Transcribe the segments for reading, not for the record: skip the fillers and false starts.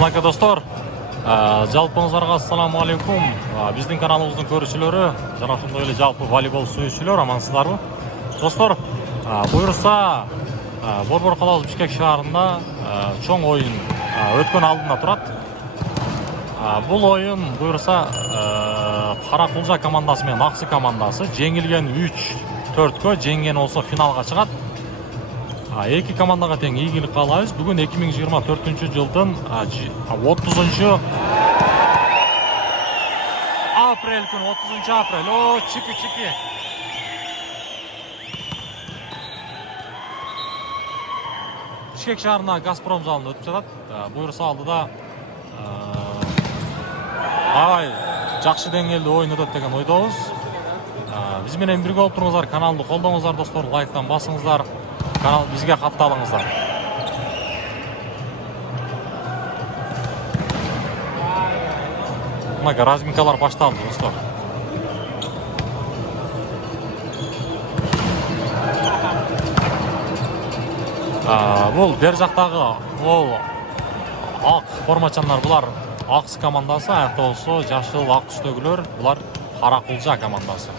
Мынакей достор, жалпыңыздарга ассаламу алейкум. Биздин каналыбыздын көрүүчүлөрү жана ошондой эле жалпы волейбол сүйүүчүлөр амансыздарбы? Достор, буюрса Борбор калабыз Бишкек шаарында чоң оюн өткөн алдында турат. Бул оюн буюрса Каракулжа командасы менен Аксы командасы жеңилген 3-4кө, жеңген болсо финалга чыгат. Эки командага тең ийгилик каалайбыз. Бүгүн 2024 жылдын 30 апрель күнү, 30 апрель. Чики. Бишкек шаарына Газпром залында өтүп жатат. Буюрса алдыда жакшы деңгээлде оюн өтөт деген ойдобуз. Биз менен бирге болуп туруңуздар, каналды колдоңуздар достор, лайктан басыңыздар. Канал бизге катталыңыздар. Мына разминкалар башталды достор. Бул бер жактагы ак формачандар, булар Аксы командасы, аякта болсо жашыл ак түстөгүлөр, булар Каракулжа командасы.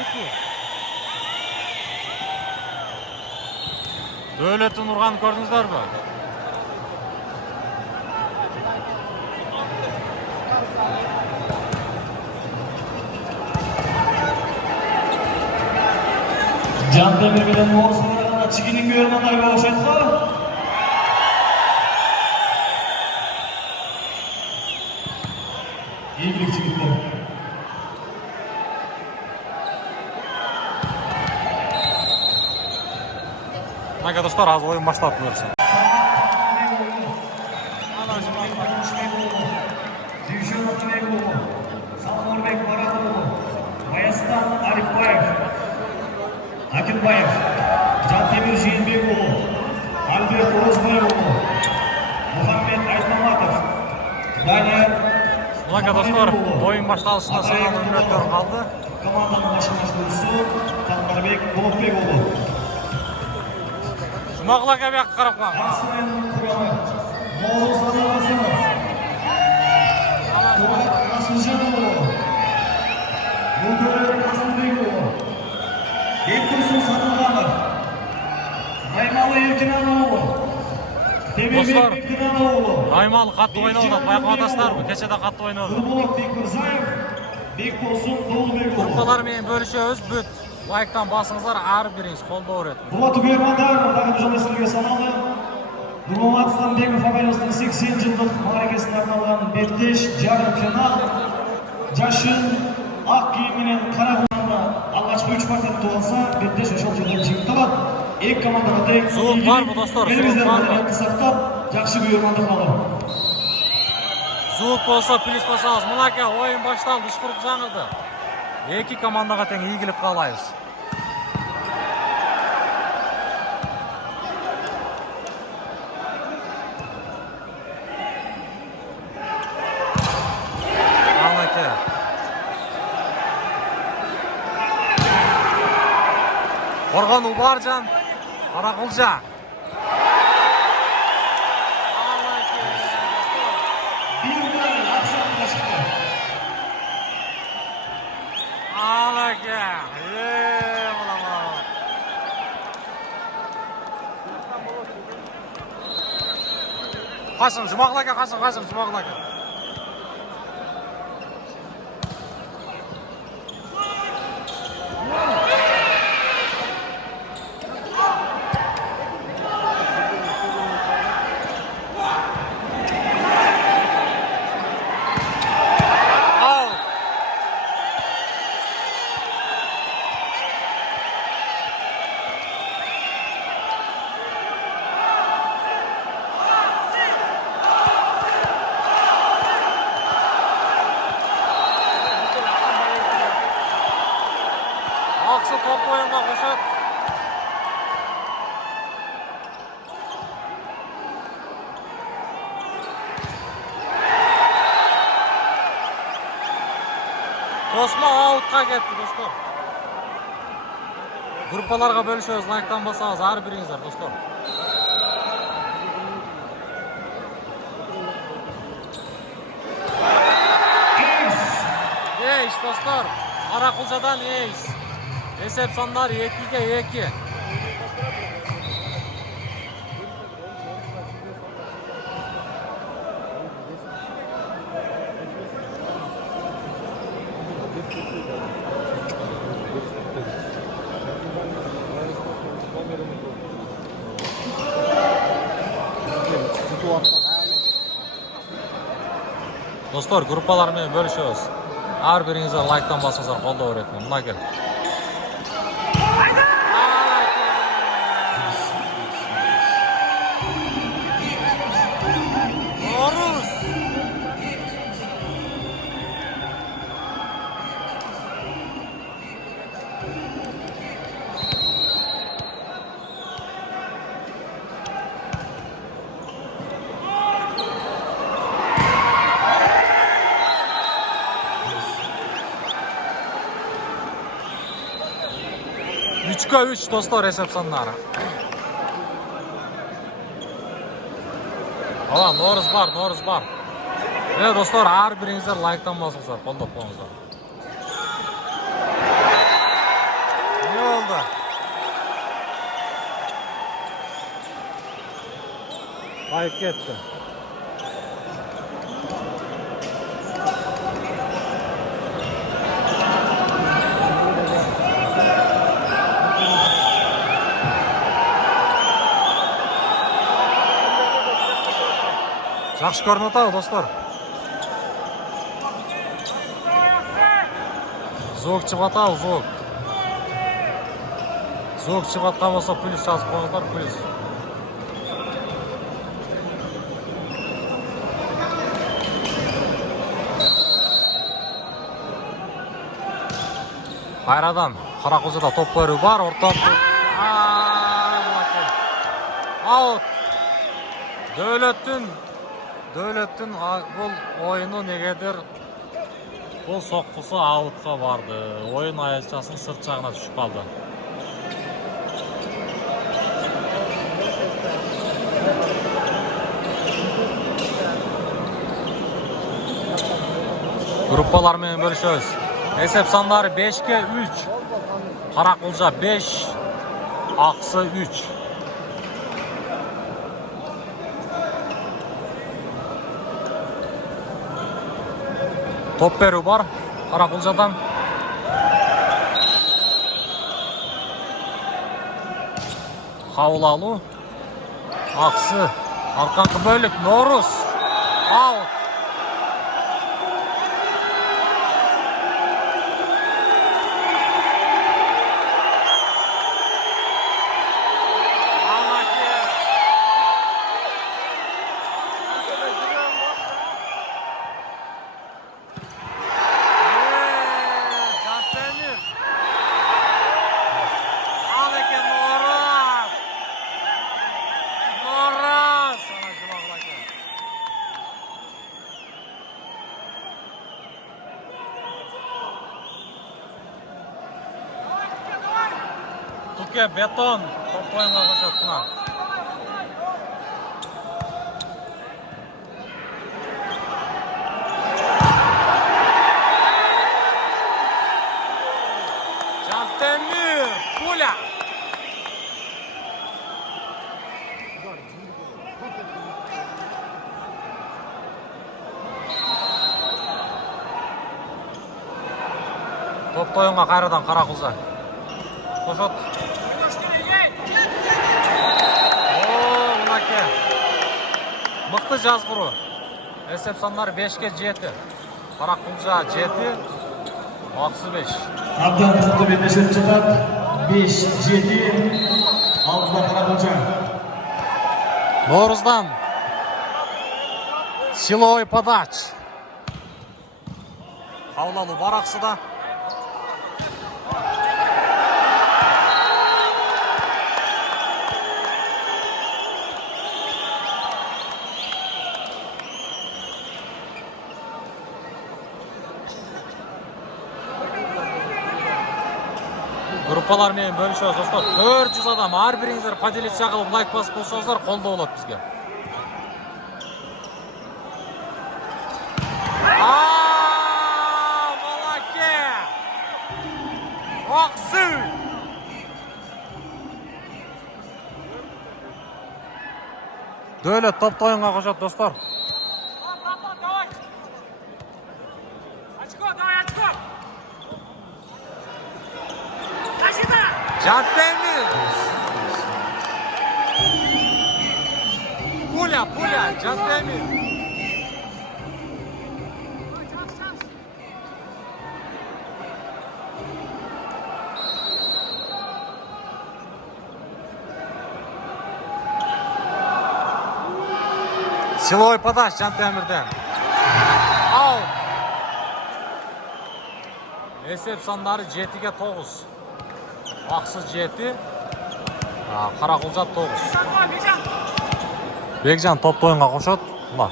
Чики. Дөөлөтүн урганын көрдүңүздөрбү? Can Demir bilen Moğolстан'a Çiki'nin görünenler ve hoşetler. İyilik Çikitler. Мынакей достор, азыр оюн башталып буюрса. Дүйшен Атабекұлы, Салморбек Маратұлы, Баястан Арифбаев, Акинбаев, Жантемир Жиенбекұлы, Альберт Орозбайұлы, Мухаммед Айтмаматов, Данияр. Мынакей достор, оюн башталышына салган мүнөттөр калды. Команданын башкармачысы Кандарбек Болотбекұлы. Жумагул ака бияк карап калган. Аксыменин куралы Моğol Садыгасынов, Турат Расылжанұлы, Нургүл Асылбекұлы, Бектурсун Сатылганов, Наймалы Эркинанұлы, Темирбек Бектинанұлы, Наймалы катты ойноп атат, байкап атасыздарбы? Кече да катты ойноду. Нурболот Бекмырзаев, Бекболсун Тоолбекұлы. Группалар менен бөлүшөбүз, бүт. Лайктан басыңыздар, ар бириңиз колдоо берет. Болоту көрмандар, мындагы жолы силерге саналды. Нурмамат Станбеков агайыбыздын 80 жылдык мааракесине арналган беттеш жарым финал. Жашын ак кийим менен кара команда алгачкы 3 марта туалса, беттеш ошол жерден жеңип калат. Эки командага тең. Суук барбы достор? Суук барбы? Сактап, жакшы көрмандык алып. Суук болсо плюс басабыз. Мынакей оюн башталды, ышкырык жаңырды. Эки командага тең ийгилик каалайбыз. Коргон Улбаржан, Каракулжа. Касым, Жумагул ака, Касым, Жумагул ака. Osmo outqa ketdi do'stlar. Gruppalarga bölüşөбүз, like'tan basabыз har biringizlar do'stlar. Eys do'stlar, Qaraquljadan eys. Esep sonlar 2-ga 2. Dostlar, gruppalar menен bölüşөбүz. Har biringizlar like'tan basыңыздар, колдоо беретмин. Мына кел. Орус. Üçka 3 dostlar hesap sonları. Ava Noruz var. Evet dostlar, har biringizlar like'tan basыңыздар, қолдап қойыңыздар. Ne oldu? Kayıp gitti. Жақсы көрініп атады достар. Звук шығып атады, звук. Звук шығып атқан болса плюс жазып қойыңыздар, плюс. Қайрадан Қарақұлжада топ беру бар, ортан топ. Аут. Дөлөттің бұл ойыны негедер бұл соққысы аутқа барды. Ойын аяқшасын сырт жағына түшіп қалды. Группалармен бөлüşөбүз. Есеп сандары 5-ке 3. Қарақұлжа 5, Ақсы 3. Топ беру бар Қарақұлжадан. Қабыл алу. Ақсы. Арқанқы бөлік. Норус. Аут. Tuke beton top oyunga koşup buna. Cantemir, pula. Top oyunga kayradan Қарақұлжа. Koşut. Мықты жазғыру. Есеп санлары 5-ке 7. Қарақұлжа 7, Ақсы 5. Абдан мықты бетешіп çıkады. 5-7. Алдында Қарақұлжа. Норуздан. Силовой подач. Қаулалу бар Ақсыда. группалар менен бөлүшөбүз достор. 400 адам ар бириңиздер поделиться кылып лайк басып койсоңуздар колдоо болот бизге. Молоке! Аксы! Дөөлөт топ оюнга кошот достор. Жантемир! Пуля, Жантемир! Силовой подаш Жантемирден. Ау! Эсеп сандары 7-ге 9. Аксыз 7, Каракулжа 9. Бекжан топ оюнга кошот. Мына.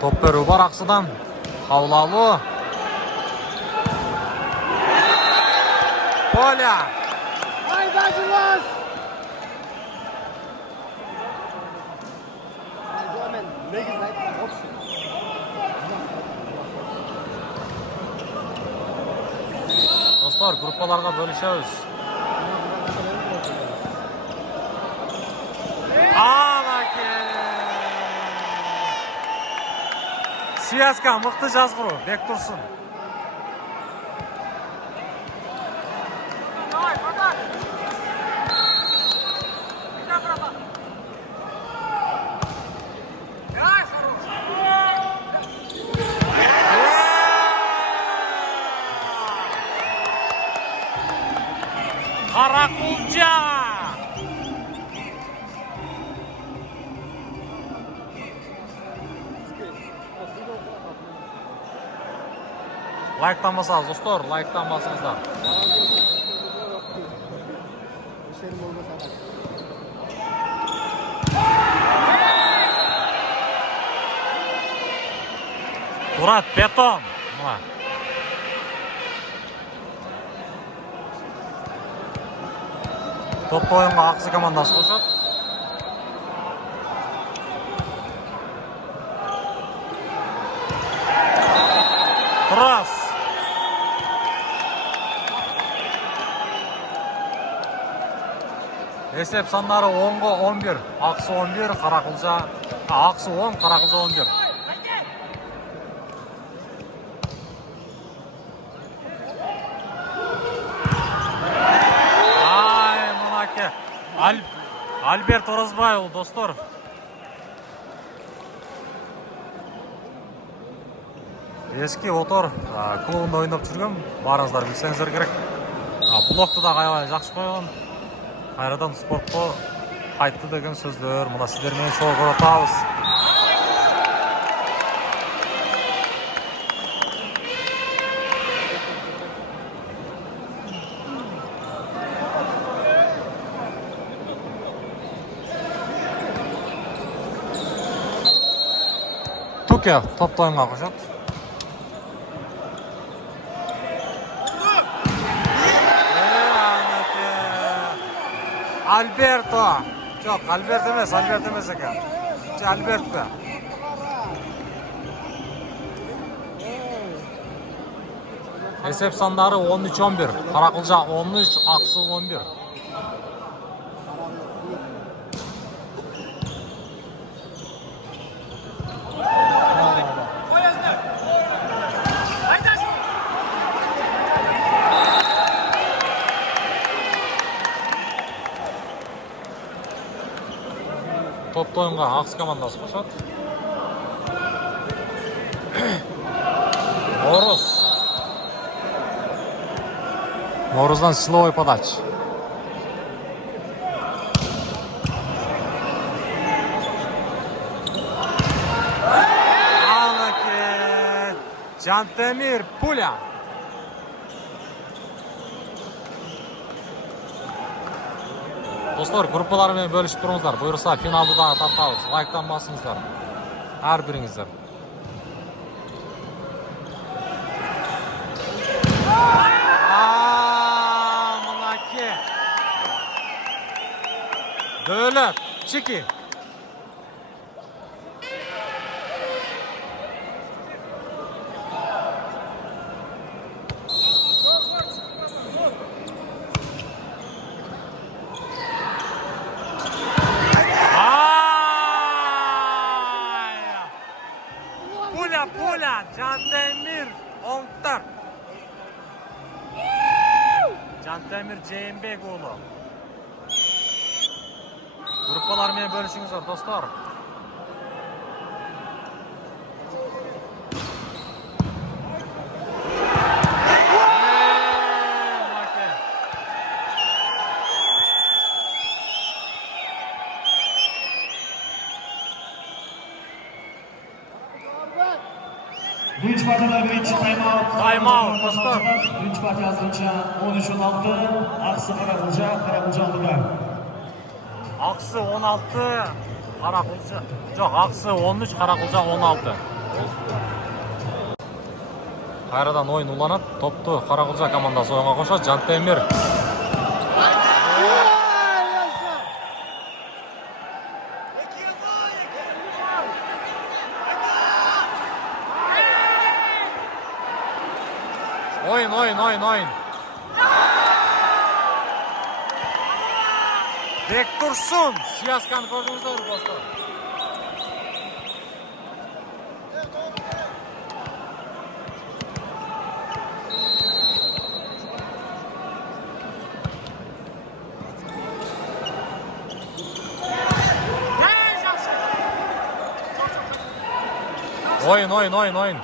Топ берүү бар Аксыдан. Кабыл Поля. Достор, группаларга бөлүшөбүз. Анаке! Связка мыкты жазгыруу, бек турсун. Каракулжа! Лайктан басыңыз достор, лайктан басыңыздар. Турат, бетон. Топ оюнга Аксы командасы кошот. Турас. Эсеп сандары 10-го 11. Аксы 11, Каракулжа. Аксы 10, Каракулжа 11. Альберт Оразбаев достор. Эски Отор клубунда ойноп жүргөм. Барыңыздар билсеңиздер керек. Блогду да аябай жакшы койгон. Кайрадан спортко кайтты деген сөздөр. Мына сиздер менен шоу көрөтабыз. Туке топ оюнга кошот. Альберто. Жок, Альберт эмес экен. Альберто. Эсеп сандары 13-11. Каракулжа 13, Аксы 11. Топ оюнга Аксы командасы кошот. Оруздан силовой подач. Анаке Жантемир пуля. Dostlar, gruppalar menен bölüşüp turuңуздар. Буйрса финалды да тартабыз. Лайктан басыңыздар. Ар бириңиздер. Мынаке. Дөлөт, чики. Пуля, Жантемир, 14. Жантемир Жээнбек уулу. Группалар менен бөлүшүңүздөр, достор. Birinchi partiyada birinchi taymaut. Taymaut, dostlar. Birinchi partiya hozircha 13-16, Aqsi Qaraqulja oldida. Aqsi 16, Qaraqulja. Yo'q, Aqsi 13, Qaraqulja 16. Qayradan o'yin ulanat. Topni Qaraqulja komandasi o'yinga qo'shadi. Jantемир. Oyun. Bek Tursun. Siyaskan ko'rdingizlar, dostlar. Oyun.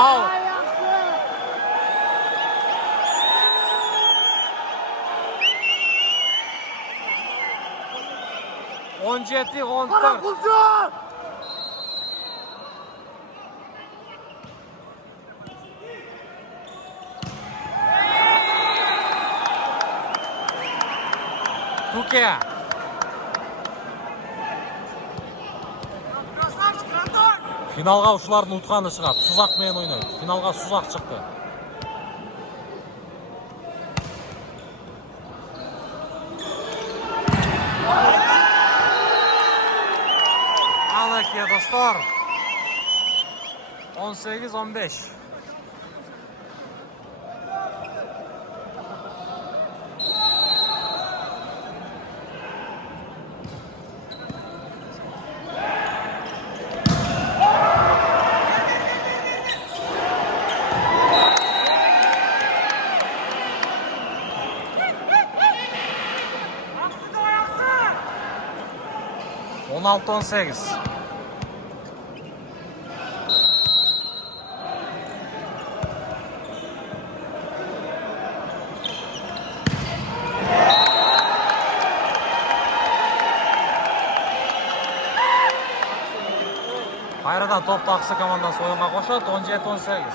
Al. 17-14. Tuke. Finalga ушулардын утканы чыгат. Сузак менен ойнойт. Финалга Сузак чыкты. Алаке, достор. 18-15. On 16-18. Qayradan topni Aqsi komandasi o'yinga qo'shadi. 17-18.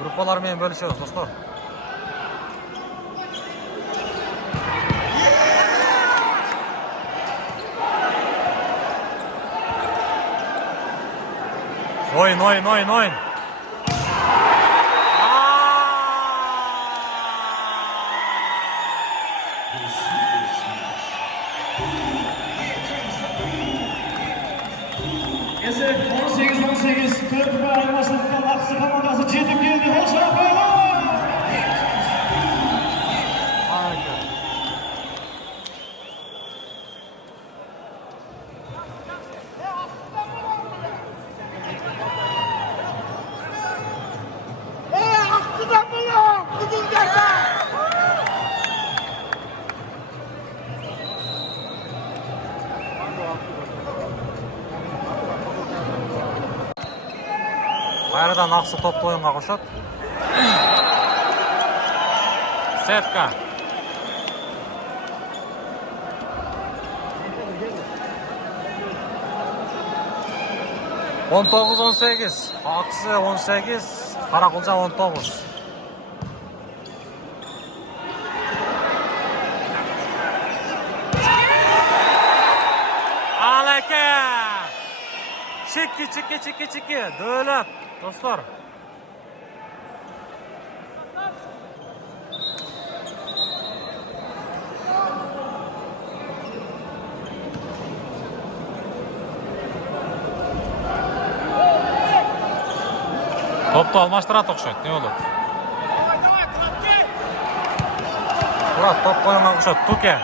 Gruppalar menен bölüşөбүz, dostor. Oyun. Ese 18-18 Türk ayırmasından Aqsi komandası жетip geldi. Hoş geldin. Qayradan Aqsi topni o'yinga qo'shadi. Setka. 19-18. Aksı 18. Karakulca 19. Aleke. Çiki. Dövlet. Dostlar. Toptu almaştırat okşayt. Ne olur? Murat top koyunga okşayt. Tuke.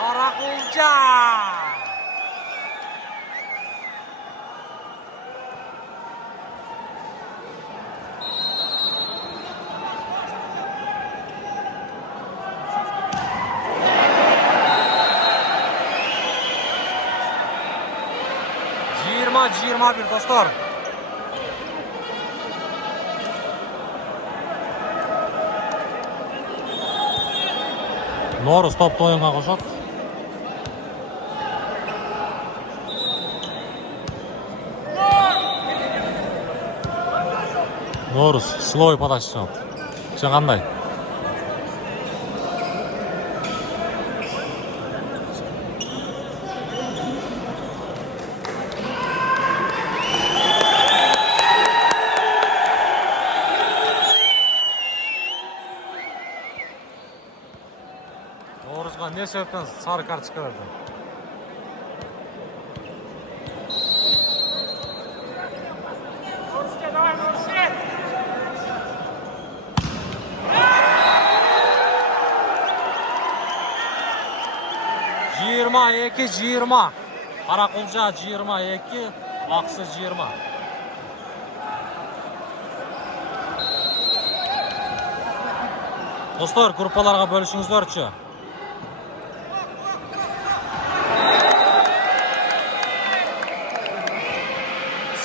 Karakulca. Жиырма bir dostlar. Norus toptu oyunga koşat. Norus slow подача жасап. Сен қандай? Norusға не себептен сары карточка берді? Жиырма екі. Karakulca 22, Aksı 20. Dostlar, gruppalarga bölüşüңүзлөрчү.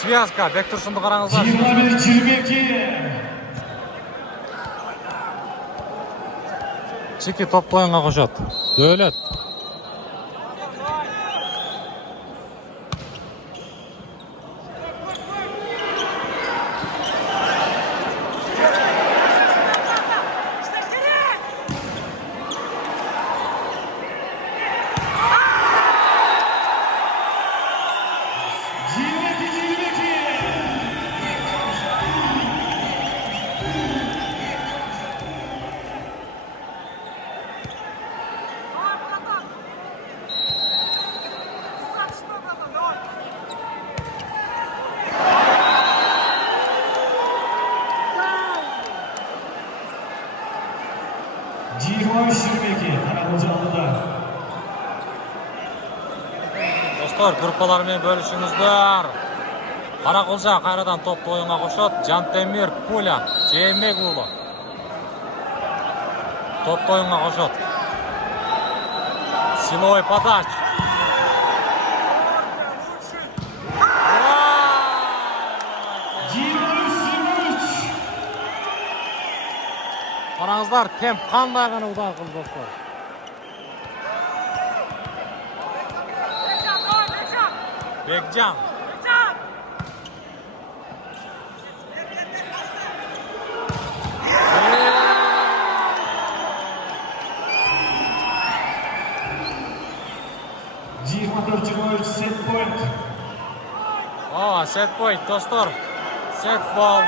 Связка, бек турушунду караңыздар. 21-22. Чики топ оюнга кошот. Дөөлөт. Dostlar, gruppalar менен бөлүшүңүздөр. Karakulca кайрадан топту оюнга кошот. Жантемир Пуля, Жээнбек уулу. Топту оюнга кошот. Силовой подач. Караңыздар, темп кандай гана удар кылды достор. Бекжан. Set point. Set point dostlar. Set ball.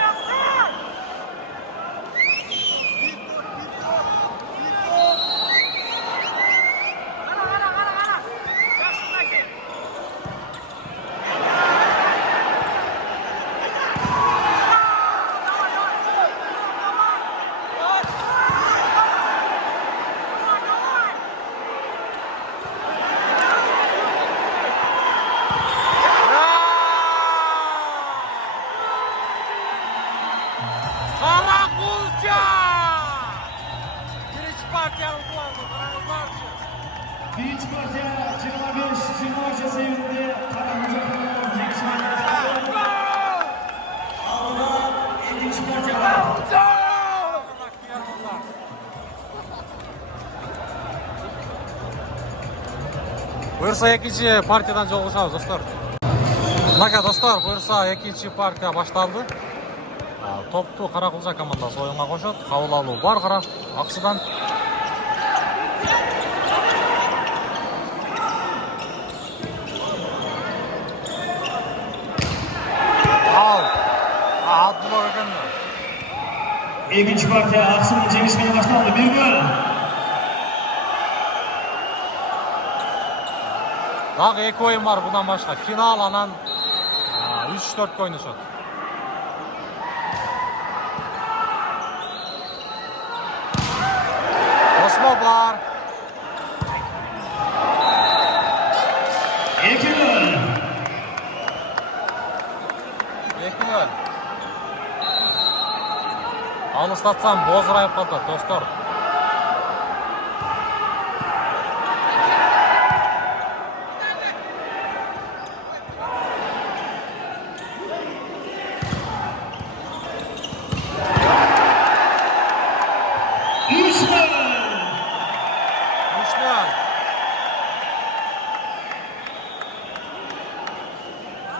Birinci partiyani kullandı. Qarangızlarchi. Birinchi partiya 25-20 seviyinde Karako'da aldılar. İkinci partiya var. Buyursa ikkinchi partiyadan jolg'ishamiz do'stlar. Aka do'stlar, buyursa ikkinchi partiya boshlandi. Topni Qaraqulcha komandasi o'yinga qo'shadi. Qabul oluv bor qarab aqsidan. Abdullah ekan. İkinci partiya Aksu'nun çekişmeye başlandı. Bir gol. Daha iki oyun var bundan başka. Final anan 3-4 oynayacak. Osmanlılar. İki gol. İki gol. Alıslatsam bozrayıp kaldı dostlar.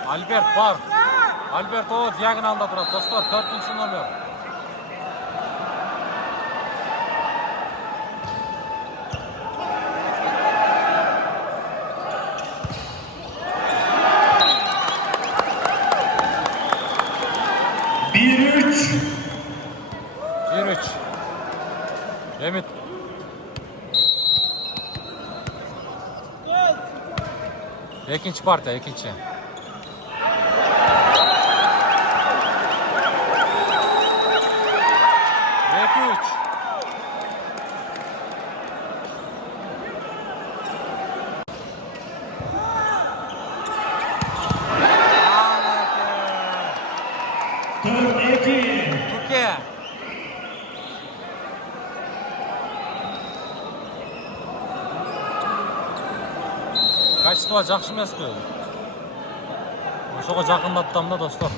Albert var. Albert o diagonalda duradi dostlar. 4-numar. Bir üç. 1-3. Ümit. İkinci partiya, ikinci. Türkiye. Kaçtıva жақсы емес пе? Ошоға жақындаттым да достар.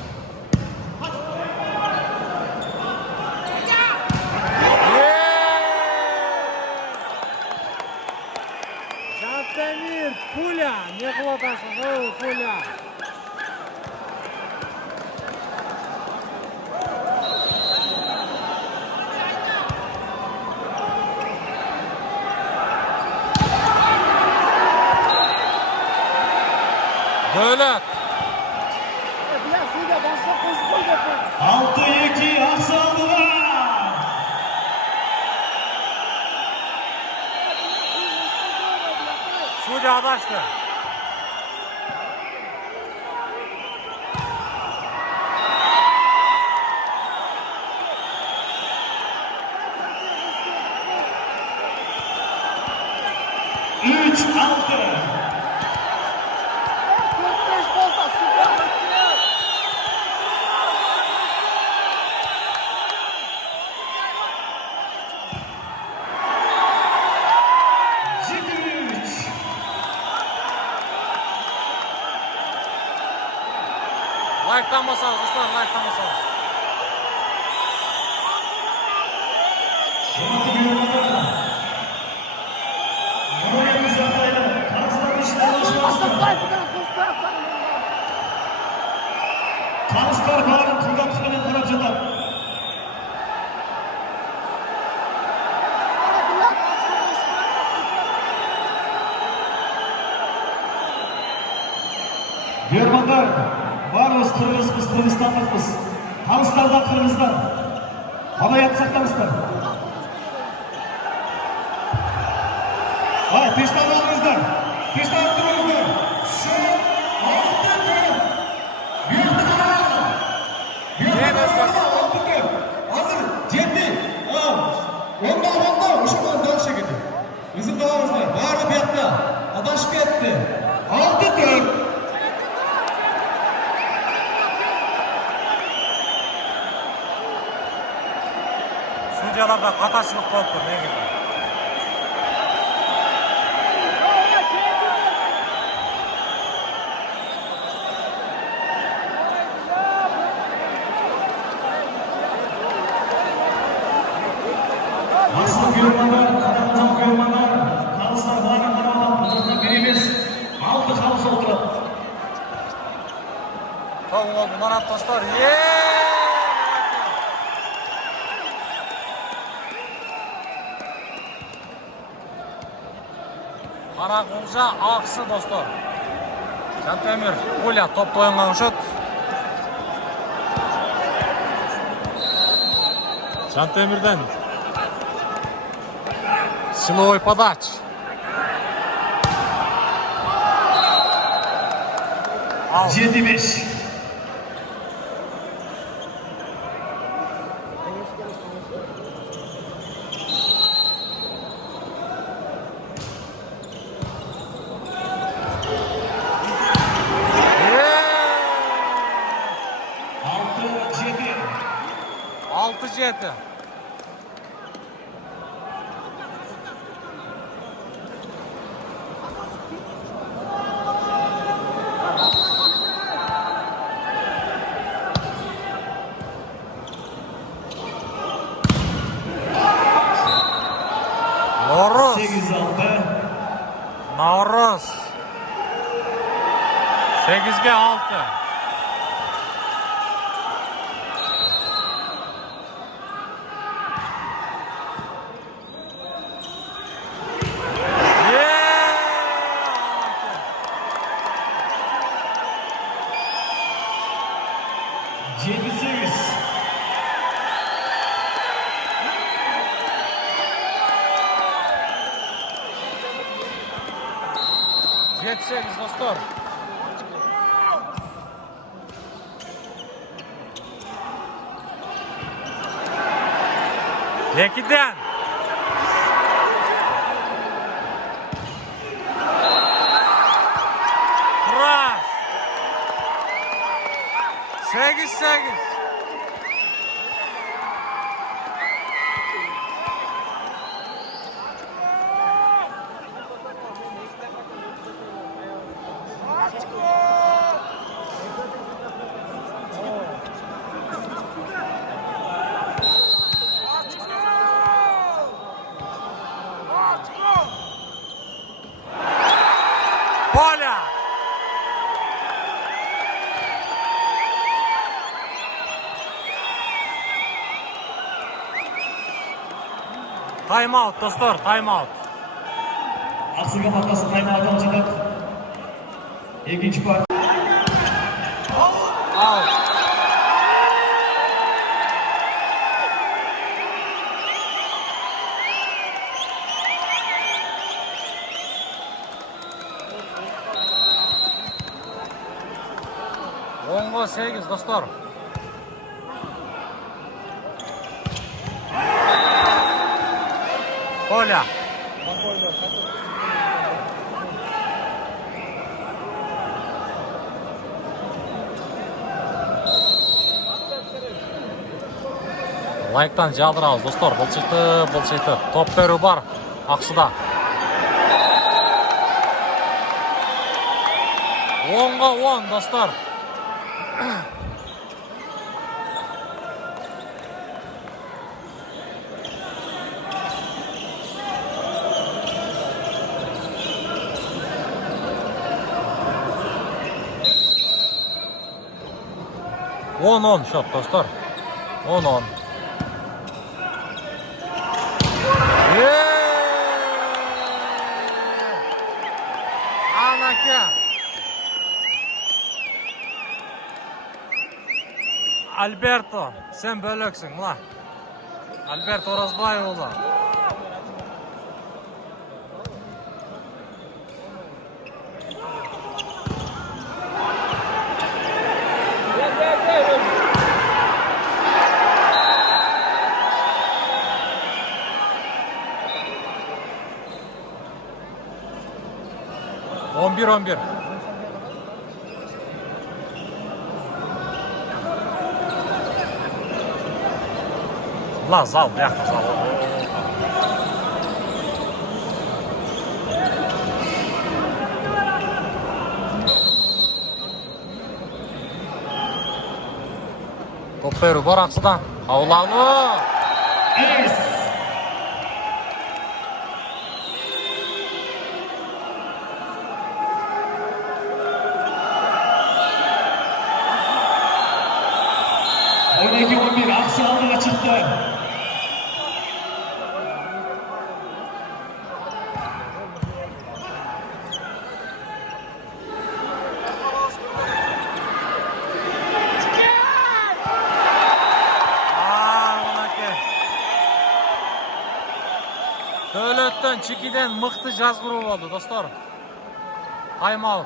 Жантамир, пуля, не қылатасың, ой, пуля. Dövlet. Бля, судя, басқа қосып қой деп. 6-2 Aksaldılar. Судья adaştı. Üç, altı. Like'tan basalım dostlar, like'tan basalım. Tanışlar bağırın, kıldan tutmadan taraf жатат. Görmanlar, varız Kırgız, biz Kırgızstanlıkpız. Tanışlardan Kırgızdan. Bana yatsak tanışlar. Hay, peşten alınızlar. Peşten attırınızlar. Şu, altı tur. Bir tur. Altı tur. Hazır, жети. Onda, ошодан дал шекети. Bizim doğamızda, bağırdı bir yatta. Adaşıp etti. Altı tur. судьяларда катачылык болуптур негизи. Asıl kuyurmanlar, kadıncan kuyurmanlar, kalıslar bağının kanalıdan uzundan bir емес, 6 kalısı oturады. Kabul oldu Marat dostlar. Qara Құлжа ақсы достар. Жантемир Пуля топты ойынған шөт. Жантемирден силовой подач. Ал. 7-5. Altı jeti. Nauruz. 8-6. Nauruz. 8'ge 6. Жетсеңіз достар. Екіден. Құраш. 8-8. Поля! Тайм-аут, достар, тайм-аут. Ақсы командасы тайм-аут алып жатады. Екінші part. Аут. Онға 8, достар. Поля. Лайктан жадырабыз, достар. Бұлшыйты. Топ беру бар. Ақсыда. Онға 10, достар. On şot dostlar. 10-10. Anaka. Alberto, sen bölöksün la. Alberto Orazbayoğlu. On bir. La zal, buyoqqa zal. Top berib bor aqsidan. Avlalı. Ace. Oynaki 11 aksi aldığa çıktı. Davlatdan chekidan mıqti jazg'uruv oldu dostlar. Time out.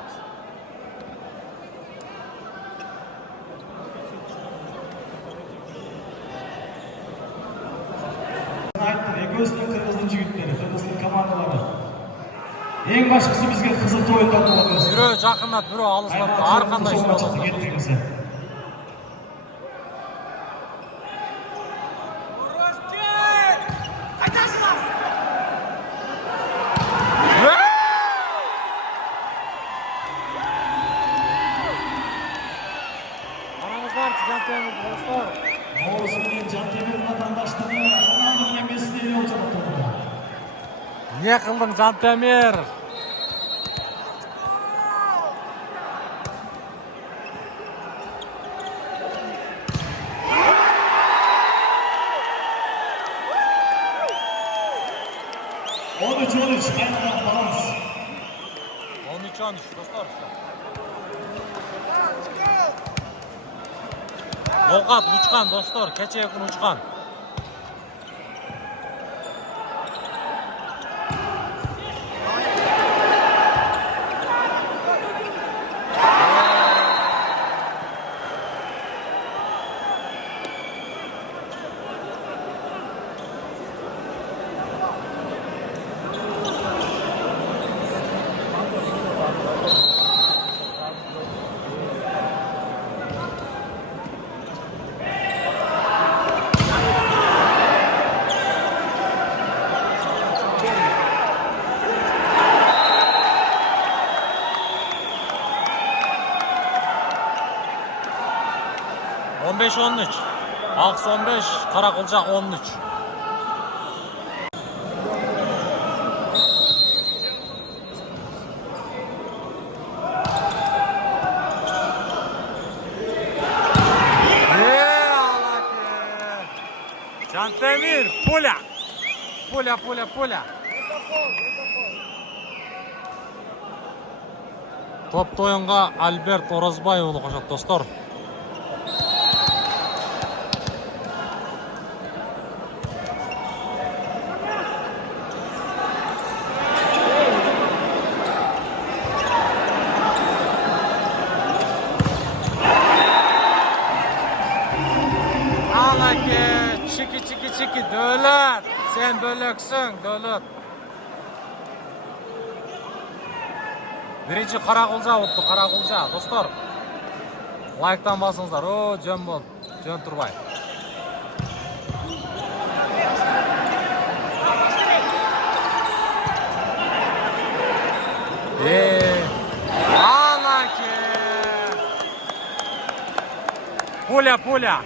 Ekosinin Kırgız'ın jigitleri, Kırgız'ın komandaları. En başkası bizge kızıl toyundan olabilir. Biri жақындап, biri алыстап, арқандай жүреді. Oğuzhan'ın Cantemir vatandaşlığını Ronaldo'nun mesleği olacak topuda. Ne qilding Cantemir? Onuç, ayağından balans. 13-13 dostlar. Volqat uçqan dostlar, kecha kun uçqan. On 13. Aqs 15, Qaraqulchaq 13. Cantemir, pula. Pula. Top to'yinga Albert O'rozboyev qo'shadi dostlar. Chiki Davlat, sen bölöksün Davlat. Birinchi Qaraqulcha o'tdi, Qaraqulcha dostlar. Like'dan bosingizlar. O, jam bo'ldi. Jon Turbay. Anaki. Pula.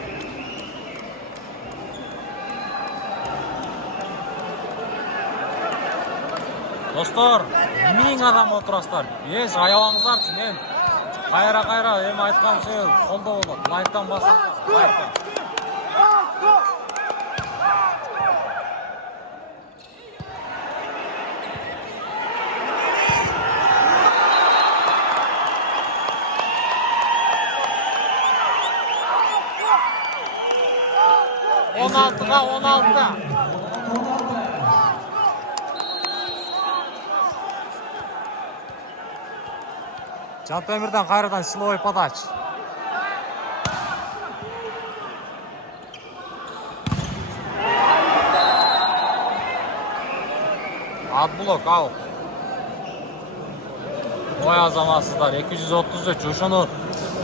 Dostlar, 1000 адам отырасыздар. Еш аябаңыздарчы, мен қайра, эми айткан сөз колдоо болот. Лайктан басыңыздар, лайктан. On altıga. Cantemir'den qayradan silovой podaч. Adblok out. Oy azamасыздар 233. Ошону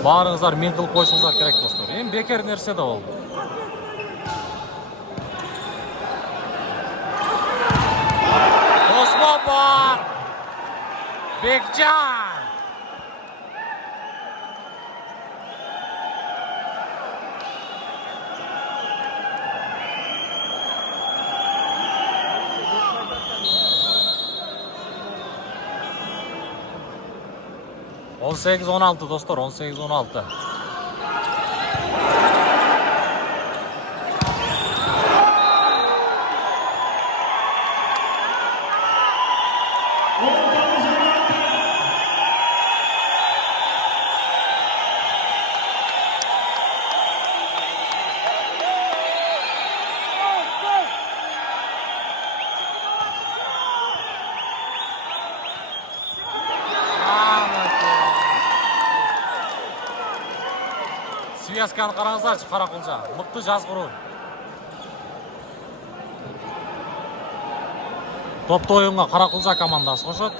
баарыңыздар мен кылып коюшуңуздар керек достор. Эми бекер нерсе да болду. Bekcan. On 18-16 dostlar, 18-16. Связканы қараңыздаршы, Қарақұлжа. Мықты жазғыру. Топты ойынға Қарақұлжа командасы қосады.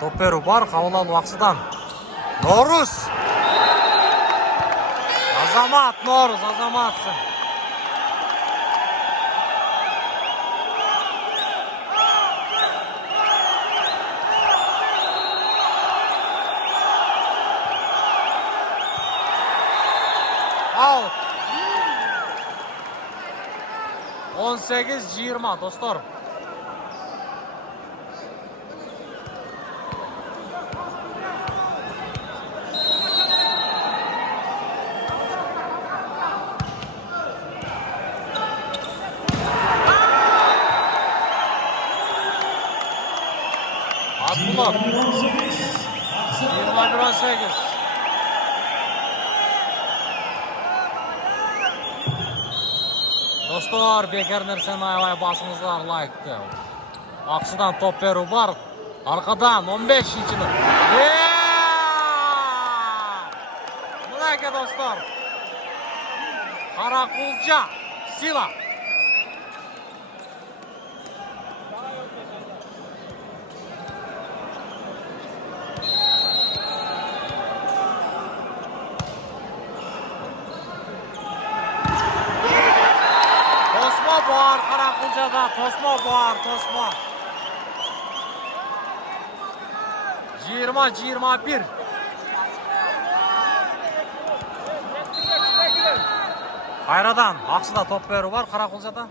Топ беру бар, қабыл алу Ақсыдан. Норус! Азамат, Норус, Азаматсың. Аут. 18-20 достар. Atbulak 21-18. Dostlar, bekar нәрсені аябай басыңыздар лайкты. Ақсыдан топ беру бар. Арқадан 15-ші минут. Мұнайке достар. Қарақұлжа, сила. Var, Қарақұлжада тосма бар, тосма. 20-21. Қайрадан Ақсыда топ беру бар, Қарақұлжада.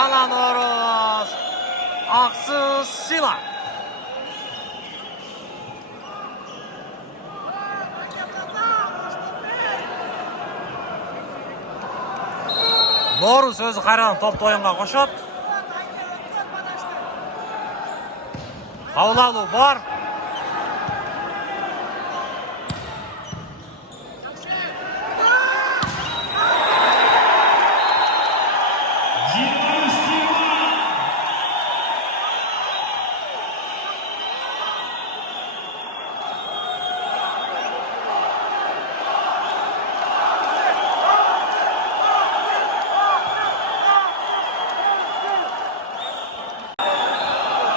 Алан Орыс. Ақсы сила. Норус өзі қайрадан топты ойынға қошады. Қабыл алу бар.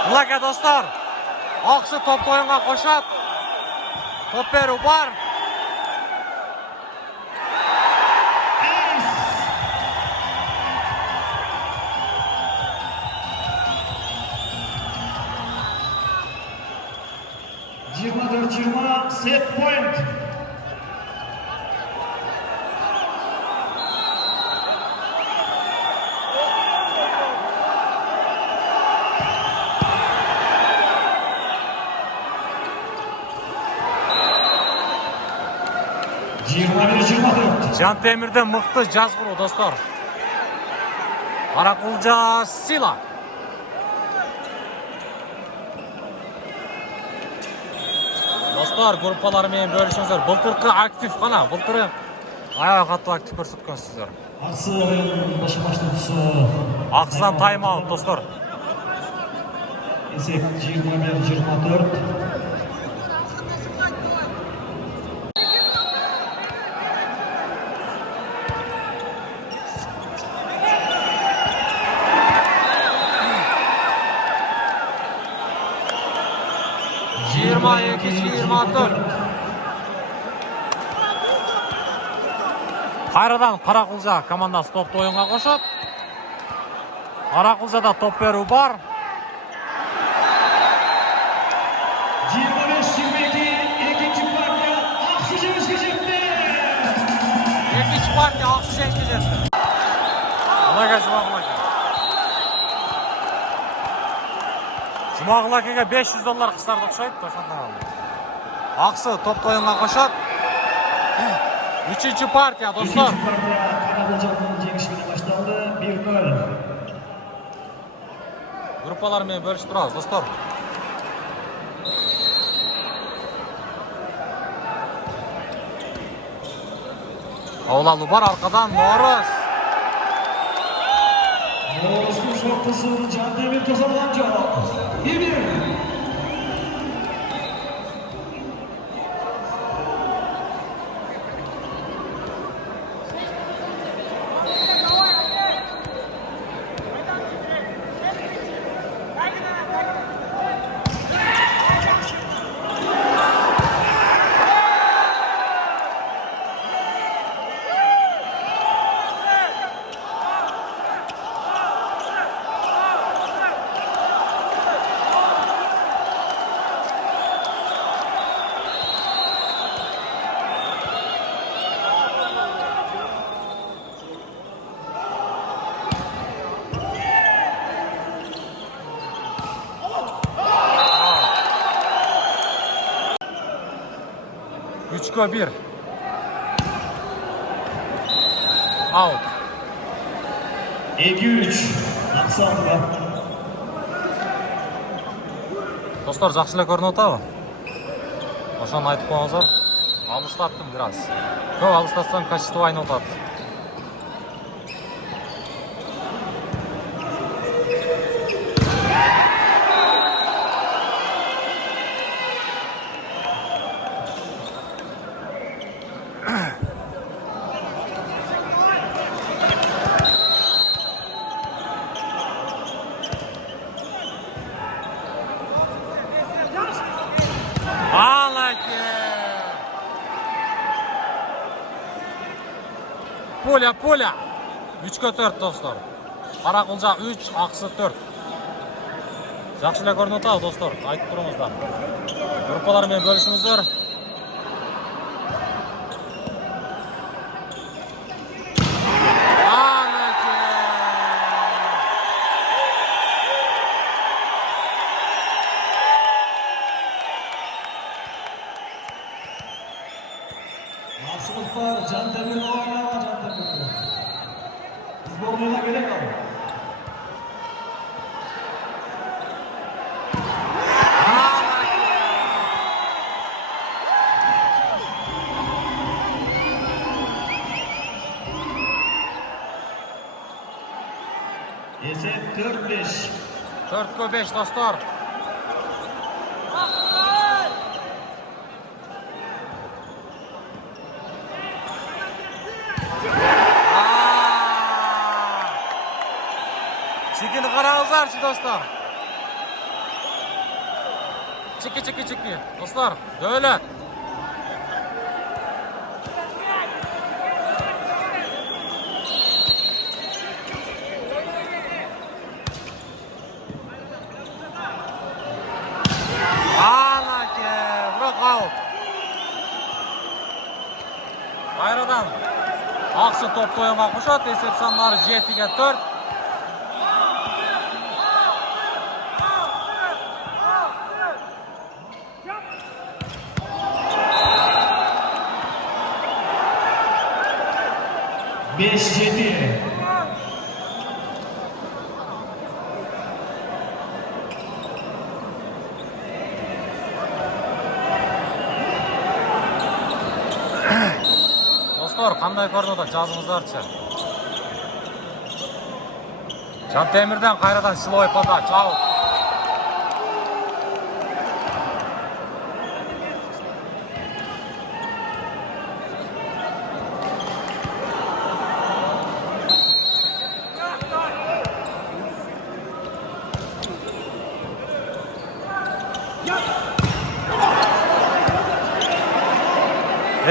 Мұнайке достар, Ақсы топты ойынға қошады. Топ беру бар. Set point. Жантемірден мықты жазғыру достар. Қарақұлжа сила. Достар, группаларымен бөлішіңіздер. Бұлтырқы актив қана. Бұлтыры аяқ қатты актив көрсеткенсіздер. Ақсыдан тайм-аут достар. Есеп 21-24. Қайрадан Қарақұлжа командасы топты ойынға қошады. Araqulzada top beruv bor. 25-22 ikinci partiya Aqsu jengishga жетті. Ikkinchi partiya Aqsu jengishga жетті. Ularga Jumag'ul akaga $500 qisardi o'xshaydi, o'shandan oldi. Aqsu top o'yinga qo'shadi. 3-partiya do'stlar. İkinci partiya Qaraquljaning jengishi bilan boshlandi. 1-0. Gruppalar bilan bo'lishib turamiz do'stlar. Avlalı var arkadan Morris. Morris'un so'qqisi Jandemir to'sardan javob. 1-1. Üçko 1. Out. 2-3. Aqsoqlar. Dostlar жақсылап көрініп отырмы? Ошаны айтып қойыңыздар. Алыстаттым biraz. Көп алыстатсам качество айнып отырады. Poля. 3'e 4 dostlar. Qaraqulja 3, Aqsu 4. Жақсылап көрініп отырмы достар? Айтып тұрыңыздар. Группалармен бөлісіңіздер. Aqsoqlar Jandemir o'ynayapti, Jandemir. Sborniga kerak edi. Esep 4-5. 4-5 dostlar. Çekini qarangizlar dostlar. Çeki. Dostlar, Davlat. Out. Qayradan Aqsu top qo'yinga qo'shadi. Esep sonlari 7-ga 4. Beş yedi. Dostlar, qanday ko'rinadi yozingizlarchi. Jantemirdan qayradan siloy pata, chao.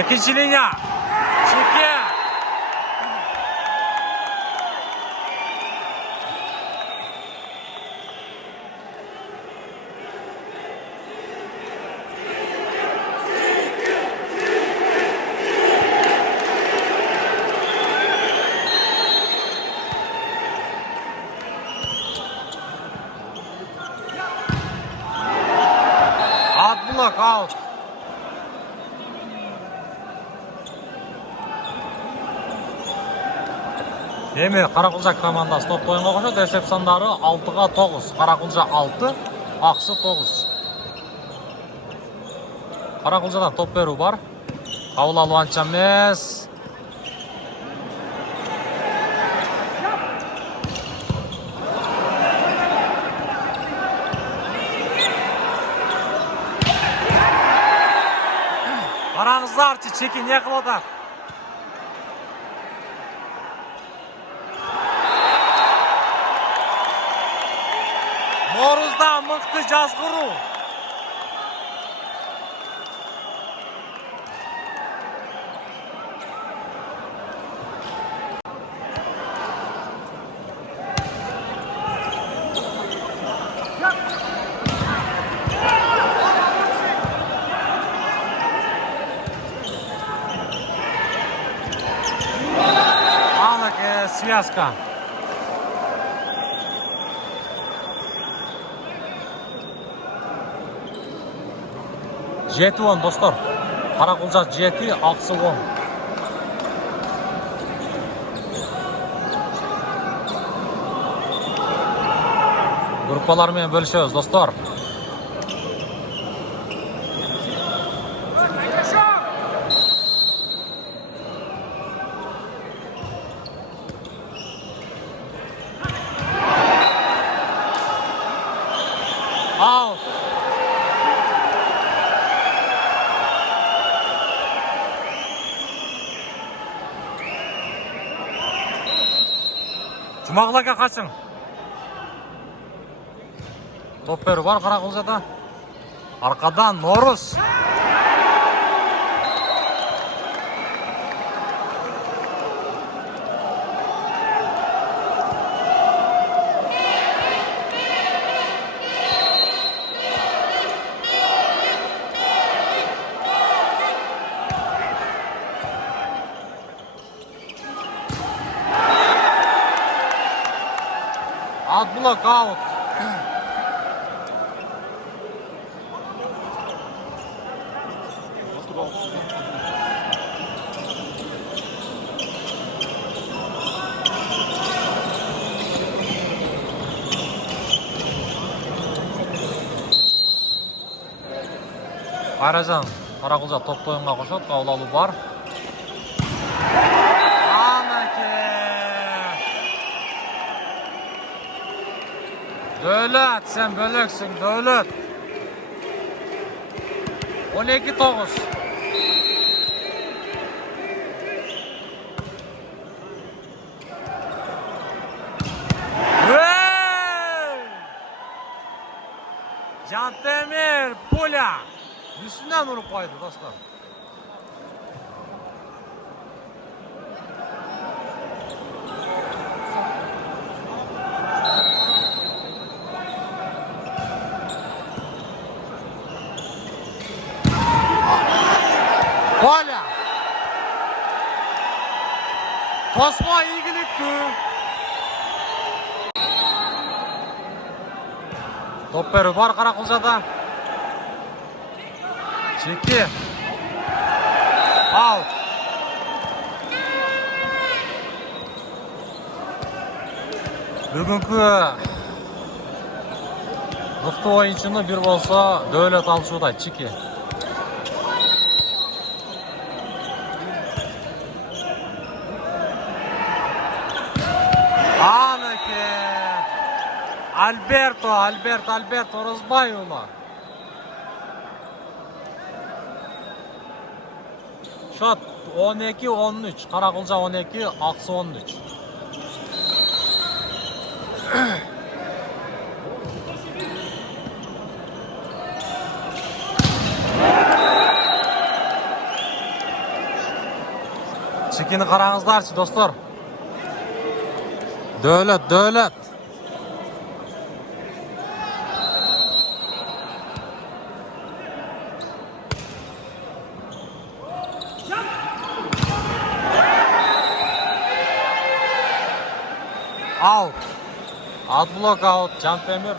İkinci linya. Çeki. Эми Каракулжа командасы топ оюнга кошот. Эсеп сандары 6-га 9. Каракулжа 6, Аксы 9. Каракулжадан топ берүү бар. Кабыл алуу анча эмес. Караңыздарчы, чеки не кылып атат? Норузда мыкты жазгыруу. Анаке связка. Жети 10 достор. Каракулжа 7, Аксы 10. Группалар менен бөлүшөбүз достор. Аут. Жумагулайга качың. Топ берүү бар Каракулжада. Аркадан Норуз. Блок аут. Кайражан Каракулжа топ оюнга кошот, кабыл алуу бар. Dövlet, sen bölöksün, Dövlet. 12-9. Cantemir, Pulya. Üstünden vurup koydu dostlar. Pulya. Tosma ilgilikti. Top berүү бар Каракулжада. Чеки. Аут. Бүгүнкү мыкты оюнчуну бир болсо Дөвлөт алышууда чеки. Альберто Орозбай уулу. Шот 12-13, Каракулжа 12, Аксы 13. Чекини караңыздарчы, достор. Дөвлөт. Аут. Отблок аут. Cantemir.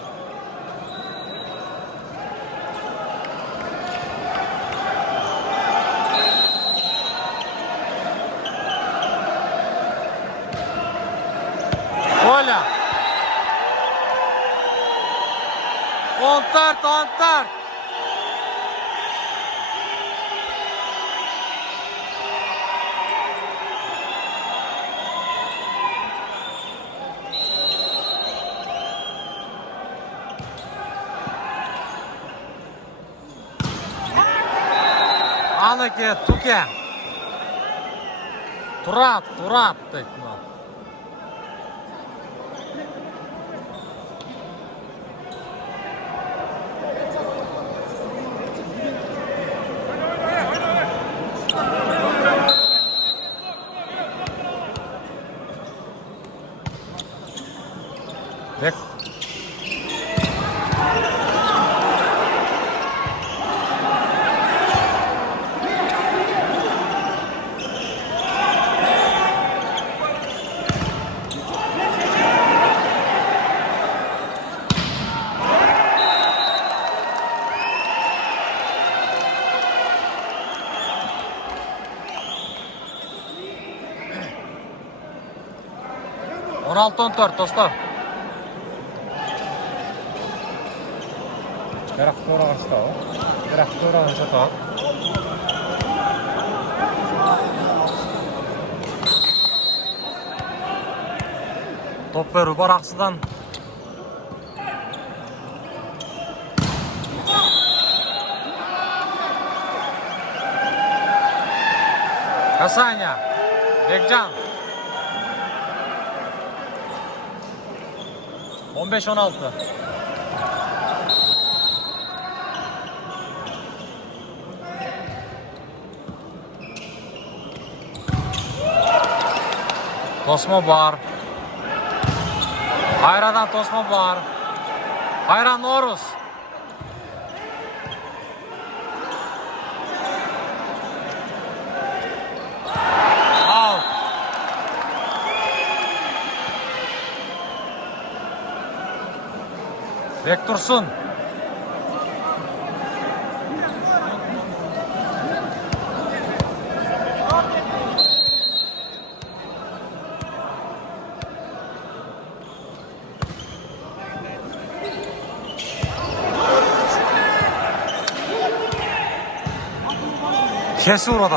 Aniki Tuke. Turat deydi. Bek. On 6-14 dostlar. Daraxtga qarashda. Daraxtga qarashda. Top berib baraqsidan. Kasanya. Bekcan. 15-16. Tosma var. Hayradan tosma var. Hayran Noruz. Out. Bek Tursun. Kesi uğradı.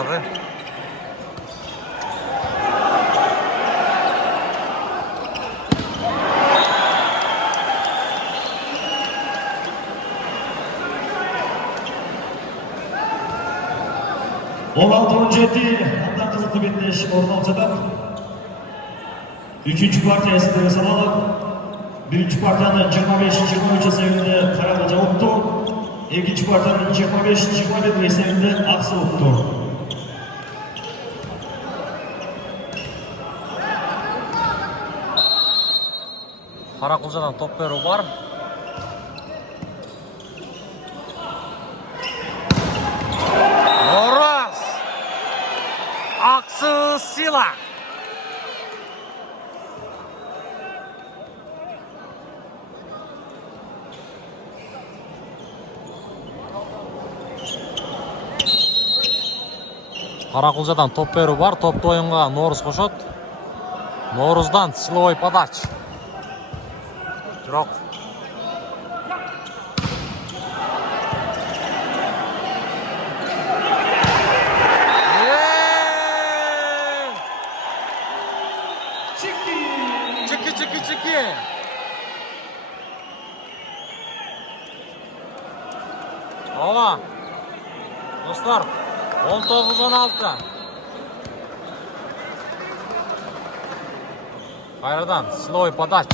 On 6. etti. Hatta kızıklı bitmiş. Oradan çatak. 3. partiya sizlere salalım. 1. partiyanın 25-23 seviyinde Karakoca optu. 2. partiyanın 25-21 seviyinde Aksı optu. Karakulcadan top beru var. Noruz. Aksı Sila. Karakulcadan top beru var. Toptu oyunga Noruz koşot. Noruzdan Silovoy podaч. Yok. Çıkı. Ama dostlar 19-16. Hayradan Silovoy podaч.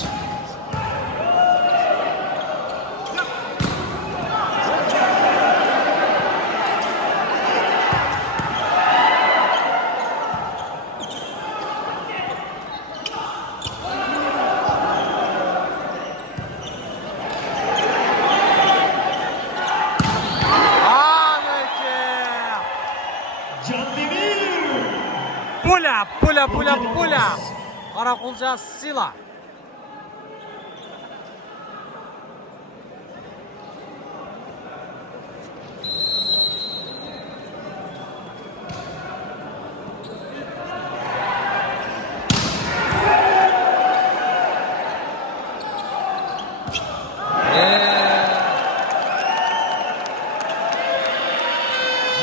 Пуля. Karakulca Sila.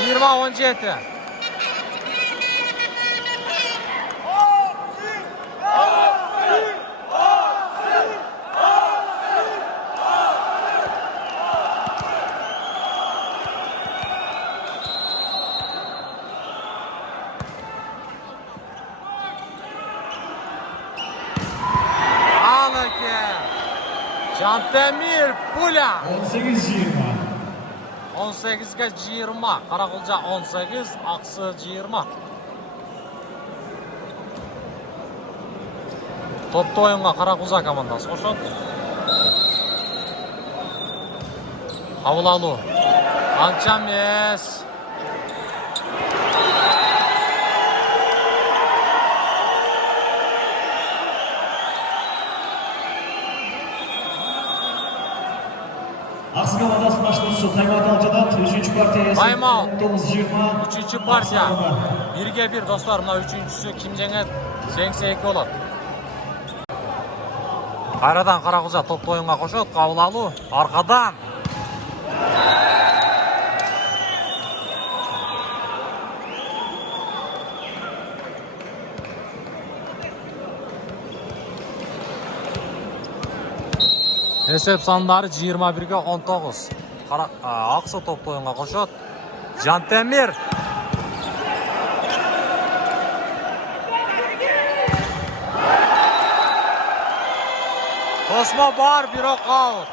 Yirmi 17. Cantemir Pula. 18-20. 18'ge 20. Karaqulca 18, Aqsı 20. Topta oyunga Karaqulca komandası qo'shadi. Qabul alу. Ancha emas. Aqsı komandası başlayışı taymat altıdan 3. partiya Timeout. 9-20. 3-cü partiya 1'ge 1 dostlar. Mına 3-cüsü kim jеңет? Жеңсе 2 болады. Qayradan Karaqulca topta oyunga qo'shadi. Qabul alу. Arqadan Esep sandары 21'ge 19. Aqsı topta oyunga qo'shadi. Cantemir. Tosma bar, biroq out.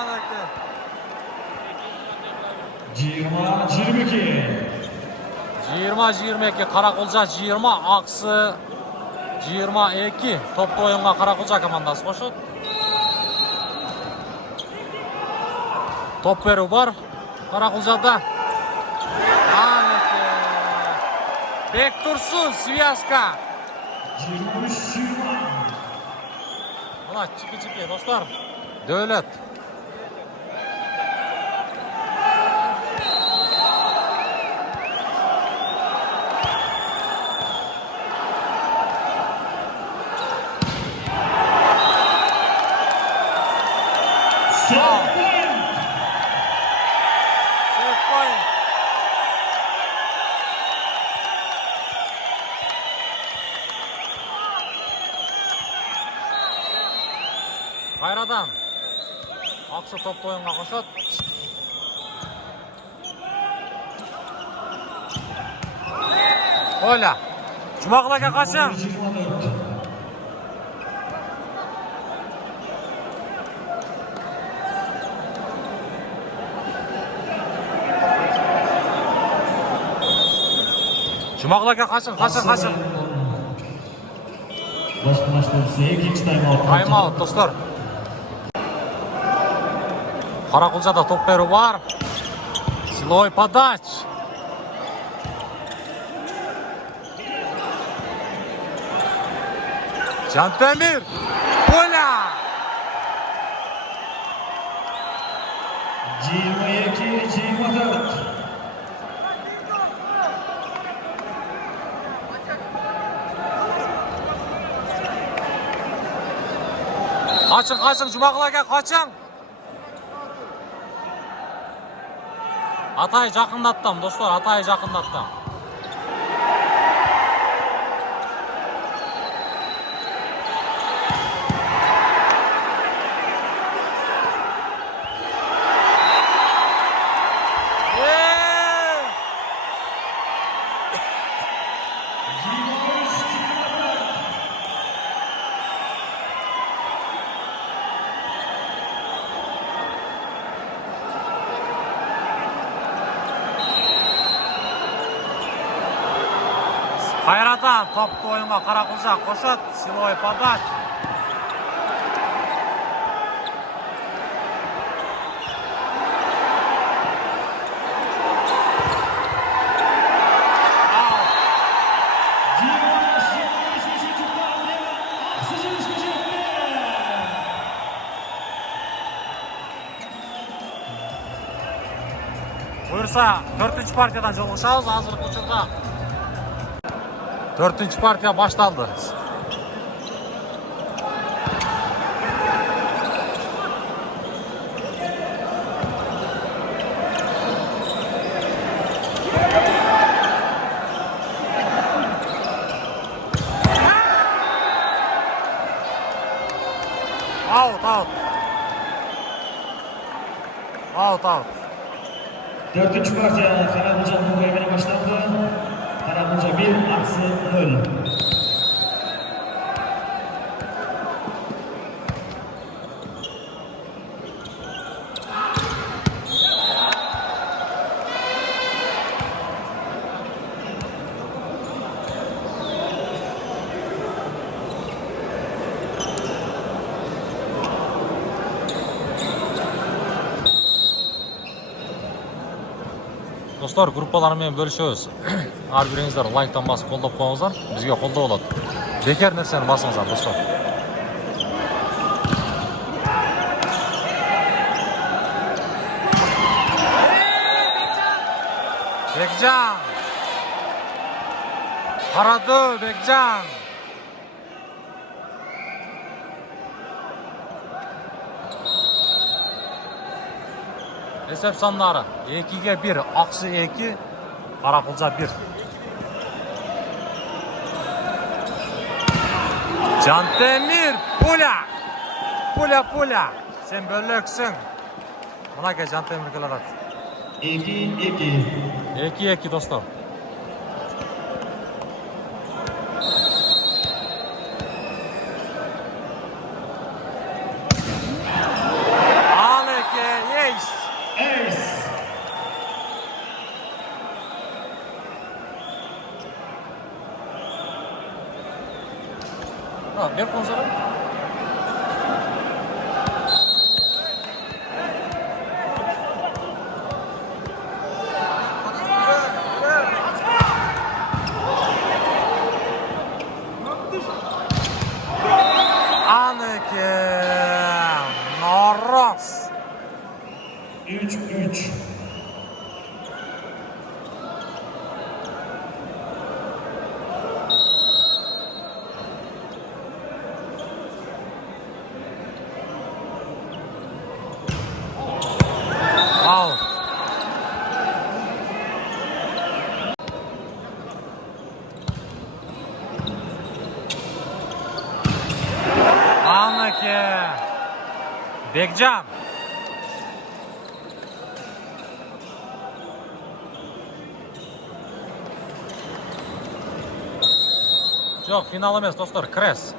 Anaka. 20-22. 20-22 Karaqulca 20, Aqsı 22. Topta oyunga Karaqulca komandası qo'shadi. Top beru var Karaqulcada. Anaka. Bek tursun Svyaska. 23-20. Mana chiki dostlar. Davlat. Qayradan Aqsı topta oyunga qo'shadi. Qo'yla. Jumaqlarga qachon? 24. Jumaqlarga qachon? Başlayışı ikinci taymat. Timeout dostlar. Karaqulcada top beru var. Siloy podaч. Cantemir Pula. 22-24. Qaçın Jumaqlarga qaçın. Atay жақындаттым достар, Atay жақындаттым. Qayradan topta oyunga Karaqulca qo'shadi. Siloy podaч. Buyursa 4-cü partiyadan жолугушабыз. Азыркы учурда 4-cü partiya başlandı. 4-cü partiya Karabulca muharebine başlandı. Karabulca 1, Aksı 0. Dostlar, gruppalarымен бөлішөбүз. Ар бириңиздер лайктан басып колдоп коюңуздар. Бизге колдоо болот. Бекер нерсени басыңыздар, достар. Бекжан! Карады, Бекжан! Esep sanları 2'ye 1, Aksı 2, Karapulca 1. Cantemir, Pula. Sen bölüksün. Buna gel Cantemir kılarak. 2-2. 2-2 dostlar. Ver konsoru. Anike Norros. 3-3. Bekcan. Yok, final emas dostlar, Kres.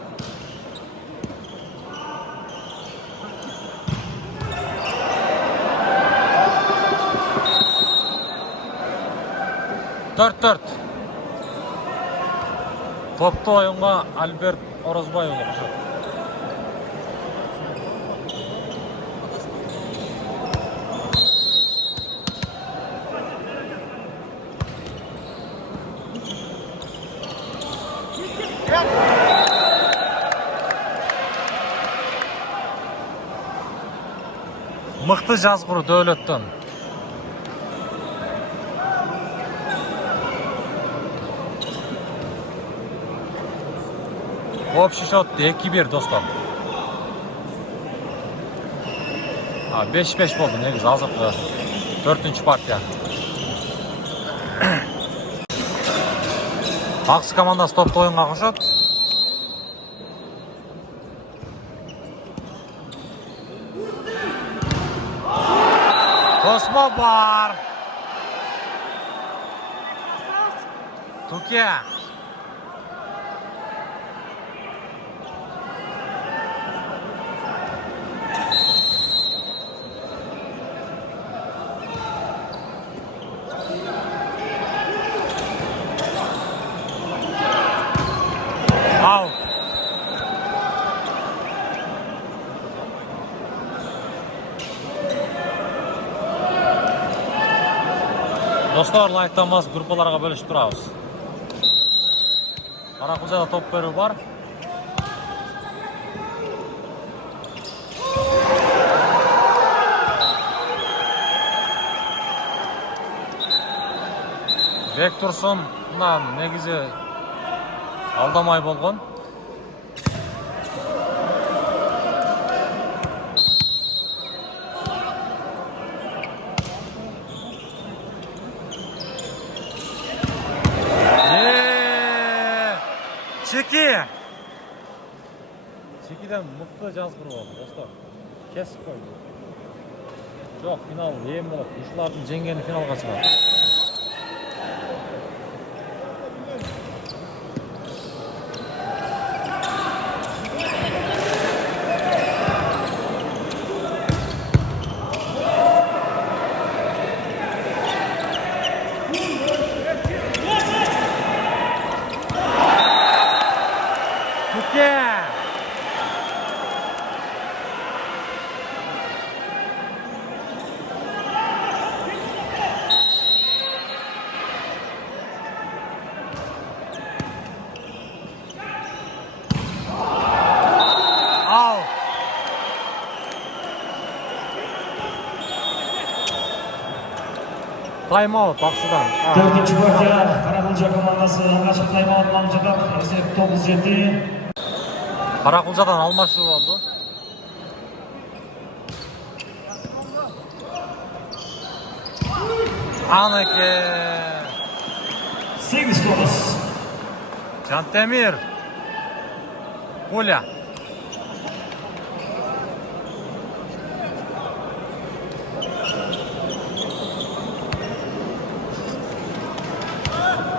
Dört. Topta oyunga Albert Orozbay olur. Мықты жазғыру Дәулеттен. Общий счет 2-1 достlar. 5-5 oldu негизи азыркы 4-чү партия. Аксы командасы топто оюнга кошот. Kosmo var. Tuke. Out. Dostlar, like'tan basıp gruppalarga bölüşüp turabız. Karapulcada top berүү бар. Бек Турсундан негизи алдамай болгон. Çekiden mutlu caz grubu oldu dostlar. Kesip koydu. Жоқ, финал ем болады. Ушылардың жеңгені финалға шығады. Тайм-аут бақсыдан. Dördüncü partiya Qaraqulca komandası alғашқы тайм-аут алып жатады. Есеп 9-7. Қарақұлжадан алмашу болды. Аныке. 8-9. Жантемир. Пуля.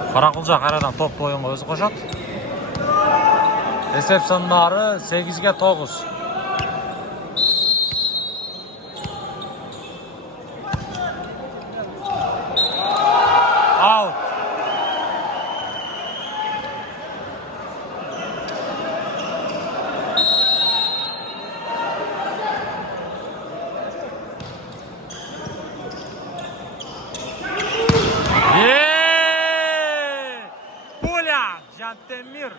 Қарақұлжа қайрадан топты ойынға өзі қошады. Есеп сандары 8-9. Аут. Жантемир.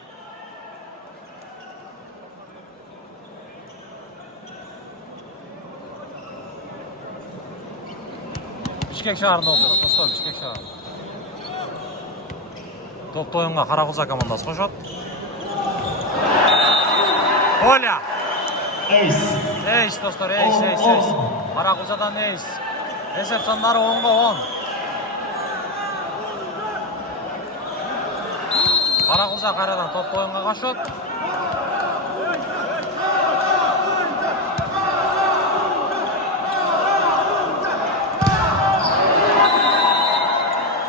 Бишкек шаарында отурат, достор, Бишкек шаарында. Топты ойынға Қарақұлжа командасы қошады. Оля. Эйс. Эйс, достор, эйс. Қарақұлжадан эйс. Есеп сандары 10-10. Қарақұлжа қайрадан топты ойынға қошады.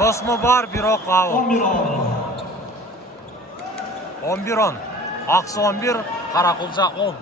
Tosmu бар, бирок аут. 11-10. Ақсы 11, Қарақұлжа 10.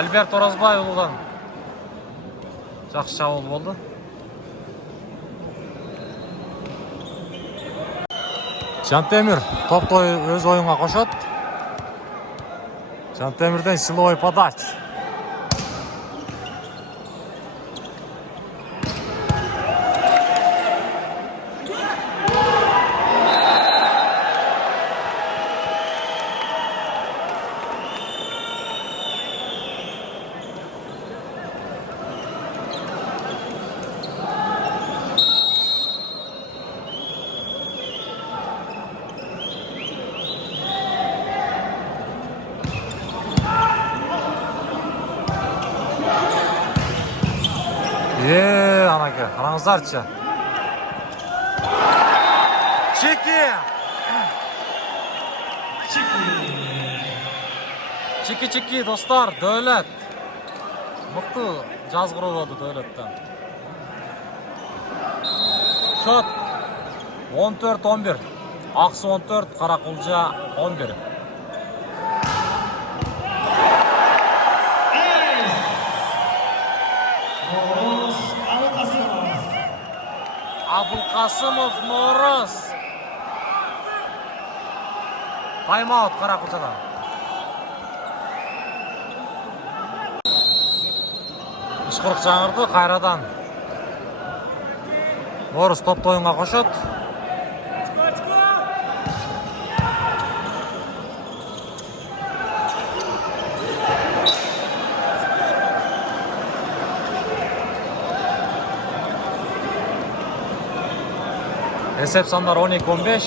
Альберт Оразбайұлынан жақсы шабуыл болды. Жантемир топты өз ойынға қошады. Жантемирден силовой подач. Анаке, қараңыздаршы. Чики, достар, Дөөлет. Мықты жазғыру болды Дөөлеттен. Шот 14-11. Ақсы 14, Қарақұлжа 11. Абылқасымов Норыз. Тайм-аут Қарақұлжадан. Ишқұрық жаңырды қайрадан. Норыз топты ойынға қошады. Esep sanlar 12-15.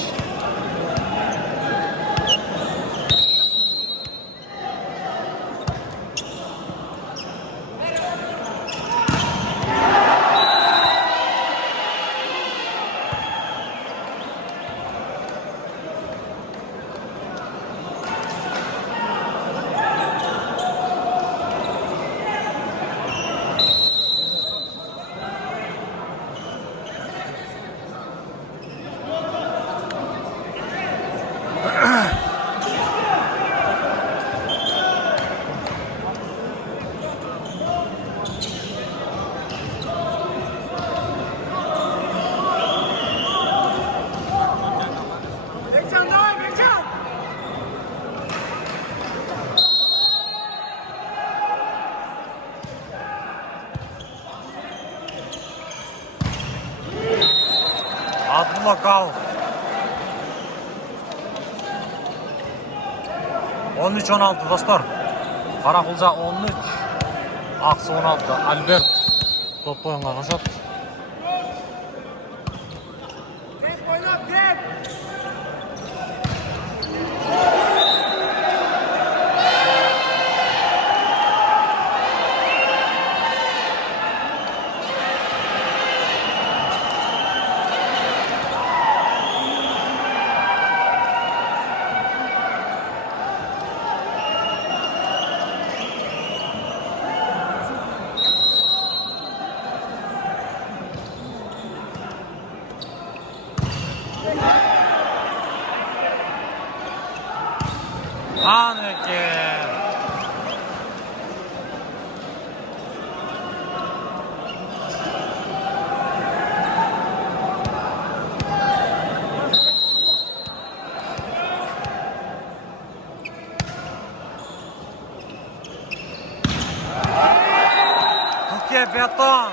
Bekcan давай, Bekcan. Abdullah Kal. 13-16 dostlar. Qaraqulja 13, Aqsı 16. Albert top oyunga koşat. Gel oynat gel. Aneke. Türkiye beton.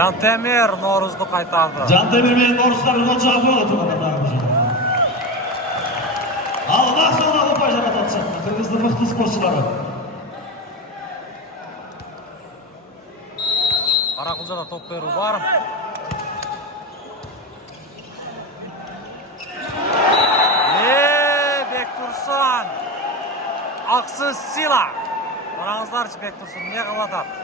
Jantemir No'ruzdu qaytardi. Jantemir men Noruslar futbolchilar bo'ldi to'g'ri. Alloh sog'lom bajarib o'tsin. Qirg'iziston mixti sportchilari. Qaraqulja top beruv bor. Bektursun. Aqsı Sila. Qarangizlarchi Bektursun ne qilyapti?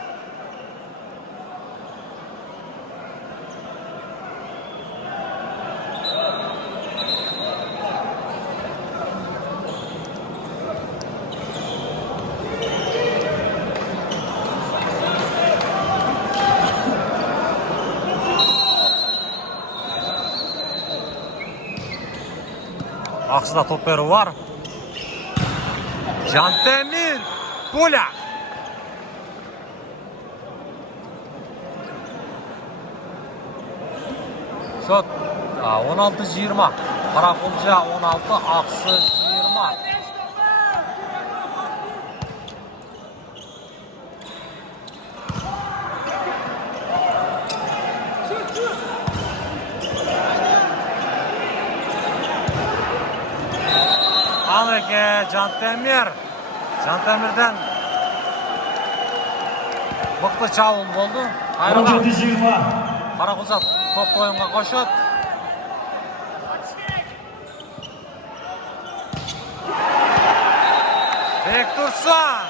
Aqsıda top beruv var. Jantemir Pula. Şot 16-20. Qaraqulja 16, Aqsı 20. Aneke Jantemir. Jantemir'den mıqtı çavul oldu. Ayrıca 17-20. Qaraqulja top oyunga koşat. Bektursun.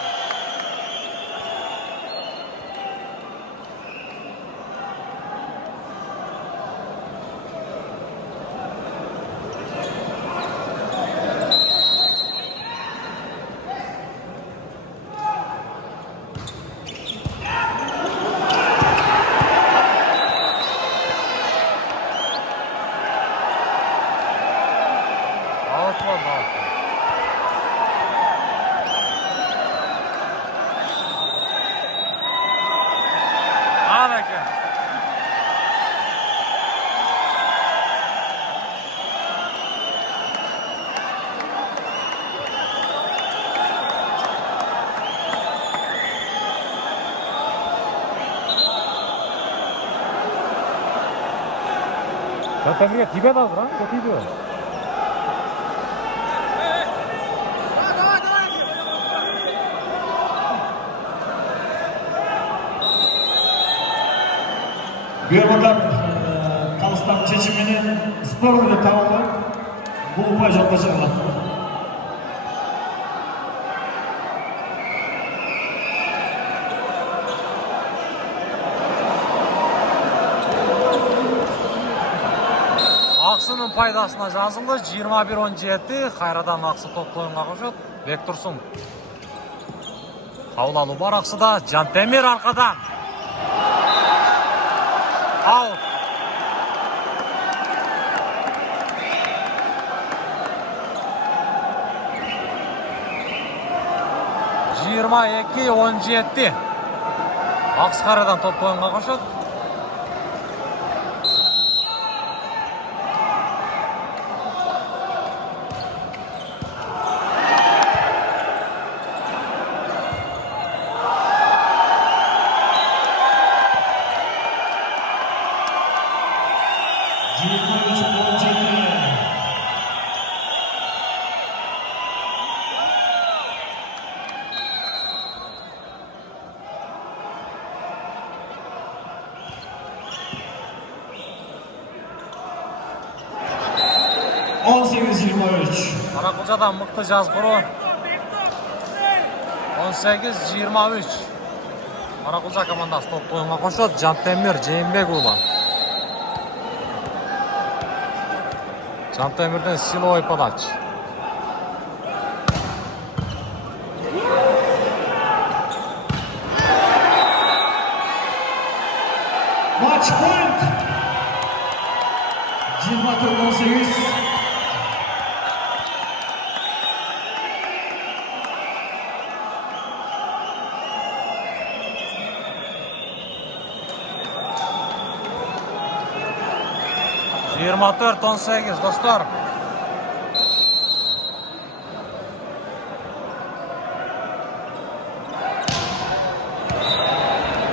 Cantemir'e tibet azır ha. Kötüydü. Bu yerden Kalıstan çeçimini spor ile tamamlayıp bu upay jokka çıkırlar. Ақсының пайдасына жазылды. 21-17. Қайрадан Ақсы топ ойынға қошады. Бек Тұрсын. Қаул алу бар Ақсыда. Жантемир арқадан. Аут. Жиырма 2-17. Ақсы қайрадан топ ойынға қошады. Қарақұлжадан мықты жазғыру. 18-23. Қарақұлжа командасы топ ойынға қошады. Жантемир Жейінбекұлы. Жантемирден силовой подача. Матч point. 24-18. Жиырма 4-18 достар.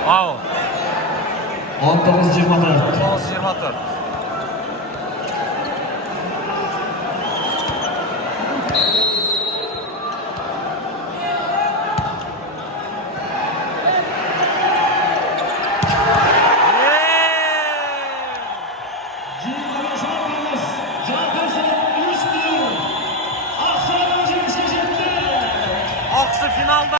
Аут. 19-24. 19-24. Ақсы финалда.